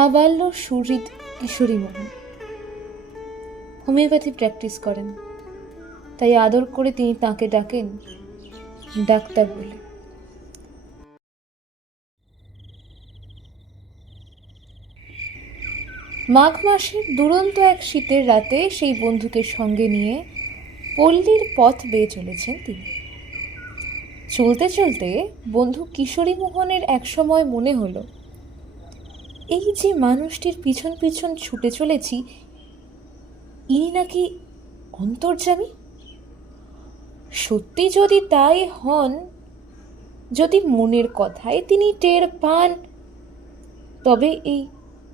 আবাল্য সুহৃদ কিশোরী মোহন homeopathy practice করেন, তাই আদর করে তিনি তাকে ডাকেন ডাক্তার বলে। মাঘ মাসের দুরন্ত এক শীতের রাতে সেই বন্ধুকে সঙ্গে নিয়ে পল্লীর পথ বেয়ে চলেছেন তিনি। চলতে চলতে বন্ধু কিশোরী মোহনের একসময় মনে হলো, এই যে মানুষটির পিছন পিছন ছুটে চলেছি, ইনি নাকি অন্তর্যামী। সত্যি যদি তাই হন, যদি মনের কথায় তিনি টের পান, তবে এই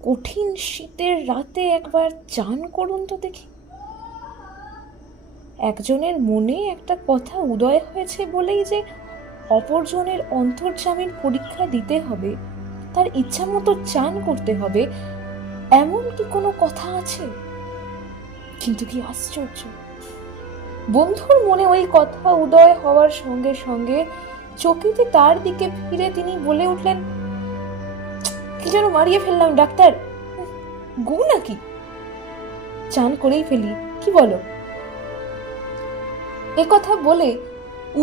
কঠিন শীতের রাতে একবার চান করুন তো দেখি। একজনের মনে একটা কথা উদয় হয়েছে বলেই যে অপরজনের অন্তর্যামীর পরীক্ষা দিতে হবে, তার ইচ্ছা মতো চান করতে হবে, এমন কি কোনো কথা আছে? কিন্তু কি আশ্চর্য, বন্ধুর মনে ওই কথা উদয় হওয়ার সঙ্গে সঙ্গে চকিতে তার দিকে ফিরে তিনি বলে উঠলেন, কি যেন মারিয়ে ফেললাম ডাক্তার, গু নাকি? চান করেই ফেলি, কি বলো? কথা বলে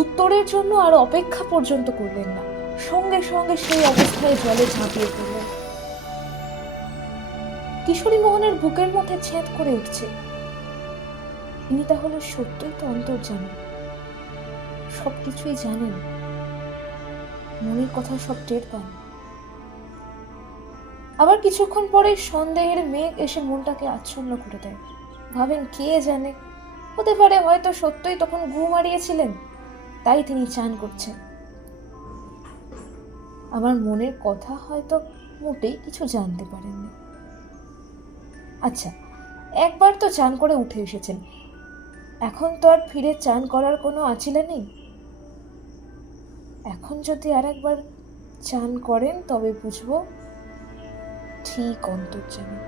উত্তরের জন্য আর অপেক্ষা পর্যন্ত করলেন না, সঙ্গে সঙ্গে সেই অবস্থায় জলে ঝাঁপিয়ে পড়লেন। কিশোরী মোহনের বুকের মধ্যে ছেদ করে উঠছে, ইনি তাহলে সত্যই তো অন্তর্যামী, সবকিছুই জানেন, মনের কথা সব টের পান। আবার কিছুক্ষণ পরে সন্দেহের মেঘ এসে মনটাকে আচ্ছন্ন করে দেয়। ভাবেন, কে জানে, হতে পারে হয়তো সত্যই তখন গু মারিয়েছিলেন, তাই তিনি চান করছেন। আমার মনের কথা হয়তো মোটেই কিছু জানতে পারেননি। আচ্ছা, একবার তো চান করে উঠে এসেছেন, এখন তো আর ফিরে চান করার কোনো আঁচিলে নেই। এখন যদি আর একবার চান করেন, তবে বুঝবো ঠিক অন্তর্যামী।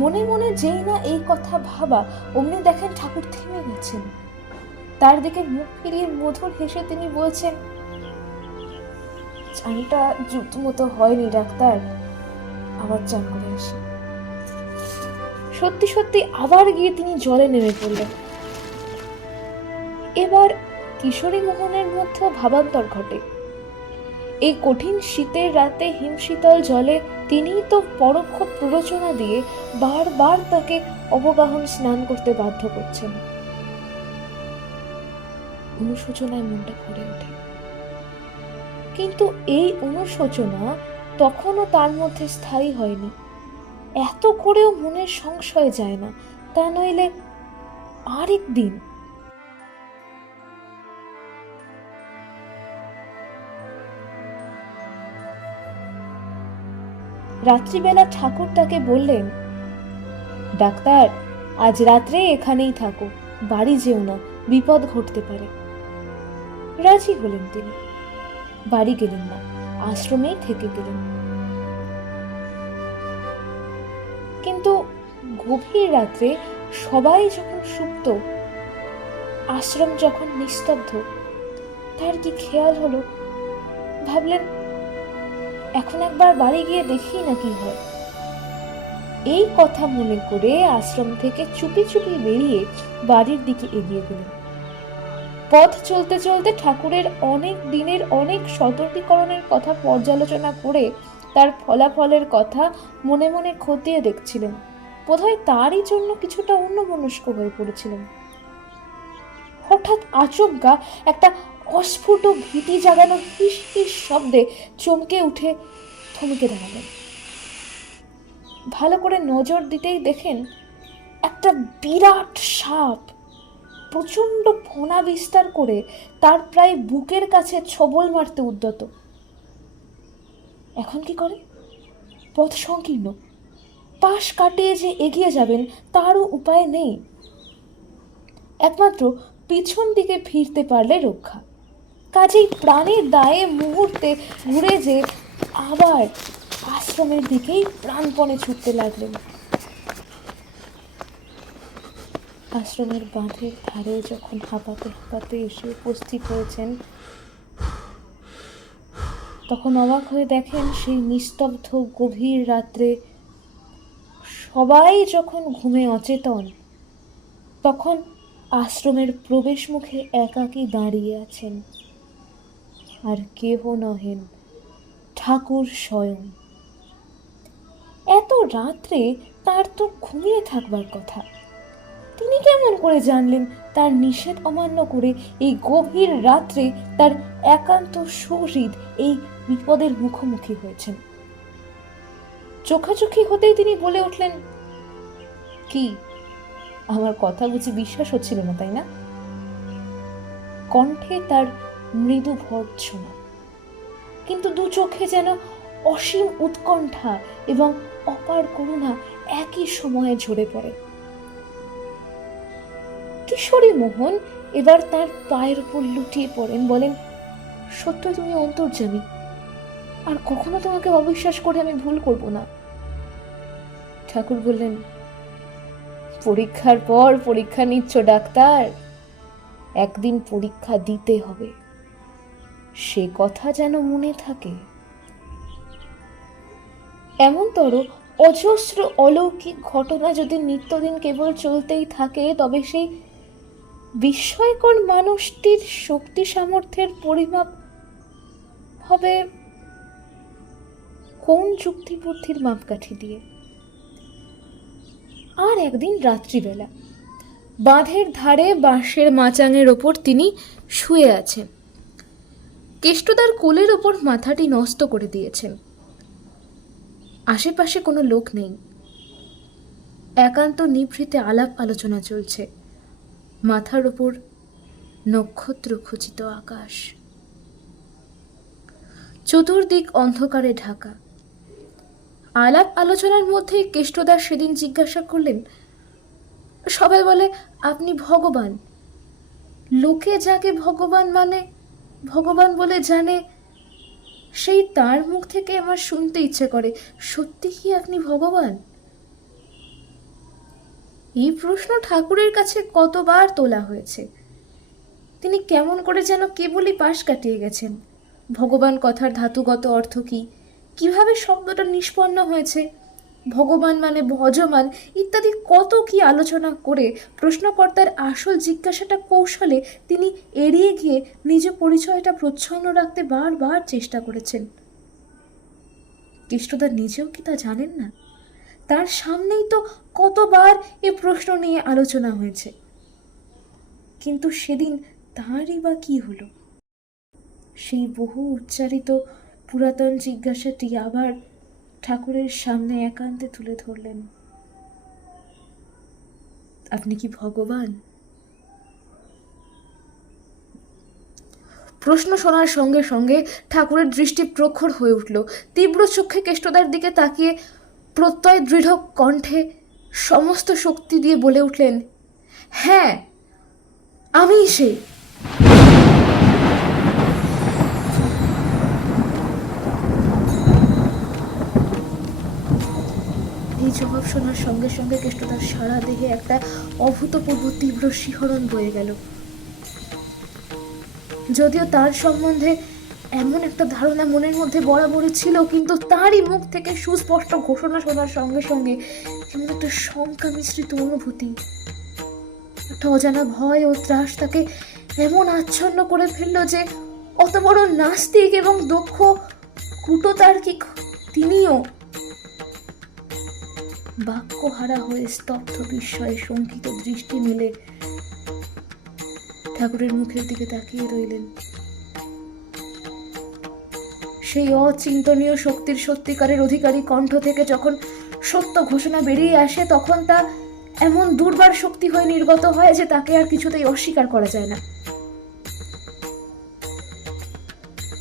মনে মনে যেই না এই কথা ভাবা, অমনি দেখেন ঠাকুর থেমে গেছেন। তার দিকে মুখ ফিরিয়ে মধুর হেসে তিনি বলছেন, চানটা যুক্ত মতো হয়নি ডাক্তার, আবার চান করে আসি। সত্যি সত্যি আবার গিয়ে তিনি জলে নেমে পড়লেন। এবার কিশোরী মোহনের মধ্যে ভাবান্তর ঘটে। এই কঠিন শীতের রাতে হিমশীতল জলে তিনিই তো পরোক্ষ প্ররোচনা দিয়ে বারবার তাকে অবগাহন স্নান করতে বাধ্য করছেন। অনুশোচনায় মনটা ভরে ওঠে, কিন্তু এই অনুশোচনা তখনও তার মধ্যে স্থায়ী হয়নি। এত করেও মনের সংশয় যায় না, তা নইলে আরেক দিন। রাত্রিবেলা ঠাকুর তাকে বললেন, ডাক্তার, আজ রাত্রে এখানেই থাকো, বাড়ি যেও না, বিপদ ঘটতে পারে। রাজি হলেন তিনি, বাড়ি গেলেন না, আশ্রমেই থেকে গেলেন। কিন্তু গভীর রাত্রে সবাই যখন সুপ্ত, আশ্রম যখন নিস্তব্ধ, তার কি খেয়াল হলো, ভাবলেন এখন একবার বাড়ি গিয়ে দেখি না কি হয়। এই কথা মনে করে আশ্রম থেকে চুপি চুপি বেরিয়ে বাড়ির দিকে এগিয়ে গেলেন। পথ চলতে চলতে ঠাকুরের অনেক দিনের অনেক সতর্কীকরণের কথা পর্যালোচনা করে তার ফলাফলের কথা মনে মনে খতিয়ে দেখছিলেন। বোধহয় তারই জন্য কিছুটা অন্যমনস্ক হয়ে পড়েছিলেন। হঠাৎ আচমকা একটা অস্ফুট ভীতি জাগানো হিস হিস শব্দে চমকে উঠে থমকে দাঁড়ালেন। ভালো করে নজর দিতেই দেখেন একটা বিরাট সাপ প্রচন্ড ফোনা বিস্তার করে তার প্রায় বুকের কাছে ছোবল মারতে উদ্যত। এখন কি করেন? পথ সংকীর্ণ, পাশ কাটিয়ে যে এগিয়ে যাবেন তারও উপায় নেই। একমাত্র পিছন দিকে ফিরতে পারলে রক্ষা। কাজেই প্রাণের দায়ে মুহূর্তে ঘুরে যে আবার আশ্রমের দিকেই প্রাণপণে ছুটতে লাগলেন। আশ্রমের বাঁধের ধারে যখন হাঁপাতে হাঁপাতে এসে উপস্থিত হয়েছেন, তখন অবাক হয়ে দেখেন সেই নিস্তব্ধ গভীর রাত্রে সবাই যখন ঘুমে অচেতন, তখন আশ্রমের প্রবেশ মুখে একাকী দাঁড়িয়ে আছেন, আর কেহ নহেন ঠাকুর স্বয়ং। এত রাত্রে তার তো ঘুমিয়ে থাকবার কথা, তিনি কেমন করে জানলেন তার নিষেধ অমান্য করে এই গভীর রাত্রে তার একান্ত সুহৃদ এই বিপদের মুখোমুখি হয়েছেন? চোখাচোখি হতেই তিনি বলে উঠলেন, কি, আমার কথা বুঝি বিশ্বাস হচ্ছিল না, তাই না? কণ্ঠে তার মৃদু ভর্ৎসনা, কিন্তু দু চোখে যেন অসীম উৎকণ্ঠা এবং অপার করুণা একই সময়ে ঝরে পড়ে। কিশোরী মোহন এবার তার পায়ের উপর লুটিয়ে পড়েন, বলেন, সত্য তুমি অন্তর্যামী, আর কখনো তোমাকে অবিশ্বাস করে আমি ভুল করব না। ঠাকুর বললেন, পরীক্ষার পর পরীক্ষা নিচ্ছ ডাক্তার, একদিন পরীক্ষা দিতে হবে, সে কথা যেন মনে থাকে। এমনতর অজস্র অলৌকিক ঘটনা যদি নিত্যদিন কেবল চলতেই থাকে, তবে সেই বিস্ময়কর মানুষটির শক্তি সামর্থ্যের পরিমাপ হবে কোন যুক্তি বুদ্ধির মাপকাঠি দিয়ে? আর একদিন রাত্রিবেলা বাঁধের ধারে বাঁশের মাচাঙের ওপর তিনি শুয়ে আছেন। কেষ্টদার কোলের ওপর মাথাটি নষ্ট করে দিয়েছেন। আশেপাশে কোনো লোক নেই, একান্ত নিভৃতে আলাপ আলোচনা চলছে। মাথার ওপর নক্ষত্র খচিত আকাশ, চতুর্দিক অন্ধকারে ঢাকা। আলাপ আলোচনার মধ্যে কেষ্টদার সেদিন জিজ্ঞাসা করলেন, সবাই বলে আপনি ভগবান, লোকে যাকে ভগবান মানে, ভগবান বলে জানে, সেই তার মুখ থেকে আমার শুনতে ইচ্ছে করে, সত্যি কি আপনি ভগবান? এই প্রশ্ন ঠাকুরের কাছে কতবার তোলা হয়েছে, তিনি কেমন করে যেন কেবলই পাশ কাটিয়ে গেছেন। ভগবান কথার ধাতুগত অর্থ কি, কিভাবে শব্দটা নিষ্পন্ন হয়েছে, ভগবান মানে ভজমান ইত্যাদি কত কি আলোচনা করে প্রশ্নকর্তার আসল জিজ্ঞাসাটা কৌশলে তিনি এড়িয়ে গিয়ে নিজ পরিচয়টা প্রচ্ছন্ন রাখতে বারবার চেষ্টা করেছেন। কেষ্টদা নিজেও কি তা জানেন না? তার সামনেই তো কতবার এ প্রশ্ন নিয়ে আলোচনা হয়েছে, কিন্তু সেদিন তারই বা কি হলো? সেই বহু উচ্চারিত পুরাতন জিজ্ঞাসাটি আবার ঠাকুরের সামনে একান্তে তুলে ধরলেন, আপনি কি ভগবান? প্রশ্ন শোনার সঙ্গে সঙ্গে ঠাকুরের দৃষ্টি প্রখর হয়ে উঠল। তীব্র চোখে কেষ্টদার দিকে তাকিয়ে প্রত্যয় দৃঢ় কণ্ঠে সমস্ত শক্তি দিয়ে বলে উঠলেন, হ্যাঁ, আমিই সেই। এই জবাব শোনার সঙ্গে সঙ্গে কেষ্টদার সারা দেহে একটা অভূতপূর্ব তীব্র শিহরণ বয়ে গেল। যদিও তার সম্বন্ধে এমন একটা ধারণা মনের মধ্যে বরাবরই ছিল, কিন্তু তারই মুখ থেকে সুস্পষ্ট ঘোষণা শোনার সঙ্গে সঙ্গে এমন একটা শঙ্কা মিশ্রিত অনুভূতি, একটা অজানা ভয় ও ত্রাস তাকে এমন আচ্ছন্ন করে ফেললো যে অত বড় নাস্তিক এবং দক্ষ কূটতার্কিক তিনিও বাক্যহারা হয়ে স্তব্ধ বিস্ময়ে শঙ্কিত দৃষ্টি মেলে ঠাকুরের মুখের দিকে তাকিয়ে রইলেন। সেই অচিন্তনীয় শক্তির সত্যিকারের অধিকারী কণ্ঠ থেকে যখন সত্য ঘোষণা বেরিয়ে আসে, তখন তা এমন দুর্বার শক্তি হয়ে নির্গত হয় যে তাকে আর কিছুতেই অস্বীকার করা যায় না।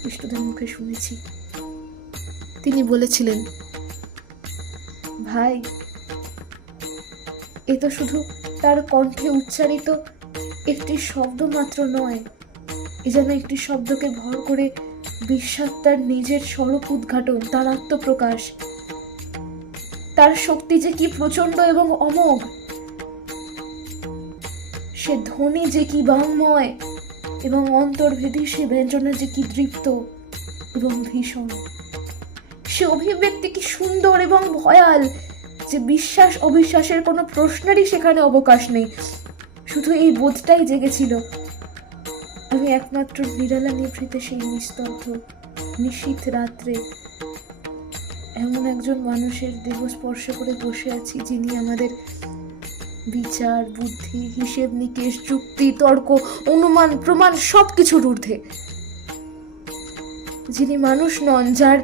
কৃষ্ণদার মুখে শুনেছি, তিনি বলেছিলেন, ভাই, এ তো শুধু তার কণ্ঠে উচ্চারিত একটি শব্দ মাত্র নয়, এ যেন একটি শব্দকে ভর করে বিশ্বাত্মার নিজের স্বরূপ উদ্ঘাটন, তার আত্মপ্রকাশ, তার শক্তি যে কি প্রচন্ড এবং অমোঘ, সে ধ্বনি যে কি বাংময় এবং অন্তর্ভেদী সে ব্যঞ্জনা যে কি দৃপ্ত এবং ভীষণ। সে অভিব্যক্তি কি সুন্দর এবং ভয়াল যে বিশ্বাস অবিশ্বাসের কোনো প্রশ্নেরই সেখানে অবকাশ নেই। শুধু এই বোধটাই জেগেছিল, আমি একমাত্র বিড়ালা নিভৃতে সেই নিস্তব্ধ নিশীথ রাত্রে এমন একজন মানুষের দেহ স্পর্শ করে বসে আছি যিনি আমাদের বিচার, বুদ্ধি, হিসেব নিকেশ, যুক্তি, তর্ক, অনুমান, প্রমাণ সবকিছুর ঊর্ধ্বে। যিনি মানুষ নন, যার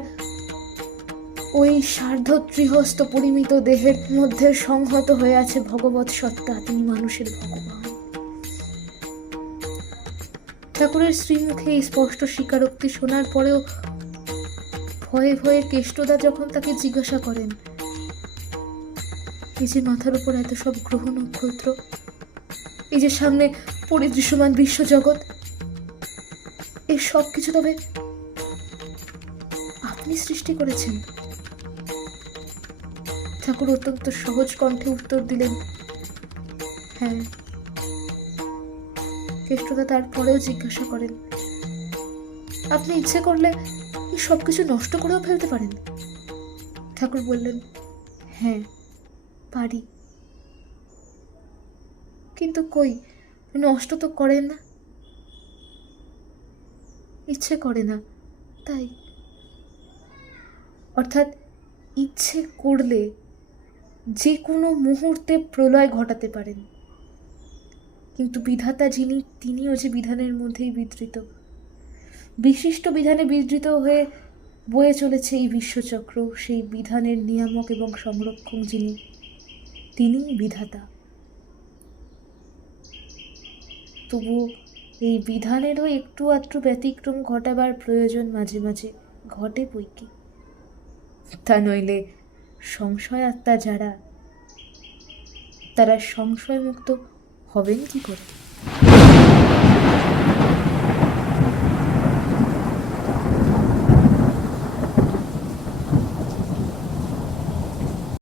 ওই সার্ধ ত্রিহস্ত পরিমিত দেহের মধ্যে সংহত হয়ে আছে ভগবৎ সত্তা, তিনি মানুষের ভগবান। ঠাকুরের শ্রীমুখে এই স্পষ্ট স্বীকারোক্তি শোনার পরেও ভয়ে ভয়ে কেষ্টদা যখন তাকে জিজ্ঞাসা করেন, এই যে মাথার উপর এত সব গ্রহ নক্ষত্র, এই যে সামনে পরিদৃশ্যমান বিশ্বজগৎ, এই সব কিছু তবে আপনি সৃষ্টি করেছেন? ঠাকুর অত্যন্ত সহজ কণ্ঠে উত্তর দিলেন, হ্যাঁ। কেষ্টদা তারপরেও জিজ্ঞাসা করেন, আপনি ইচ্ছে করলে এই সবকিছু নষ্ট করেও ফেলতে পারেন? ঠাকুর বললেন, হ্যাঁ পারি, কিন্তু কই, নষ্ট তো করেন না। ইচ্ছে করে না তাই। অর্থাৎ ইচ্ছে করলে যে কোনো মুহূর্তে প্রলয় ঘটাতে পারেন, কিন্তু বিধাতা যিনি, তিনিও যে বিধানের মধ্যেই বিধৃত, বিশিষ্ট বিধানে বিধৃত হয়ে বয়ে চলেছে এই বিশ্বচক্র। সেই বিধানের নিয়ামক এবং সংরক্ষক যিনি, তিনিই বিধাতা। তবু এই বিধানেরও একটু আধটু ব্যতিক্রম ঘটাবার প্রয়োজন মাঝে মাঝে ঘটে বইকি। তা নইলে সংশয় আত্মা যারা, তারা সংশয় মুক্ত হবেন কি করে?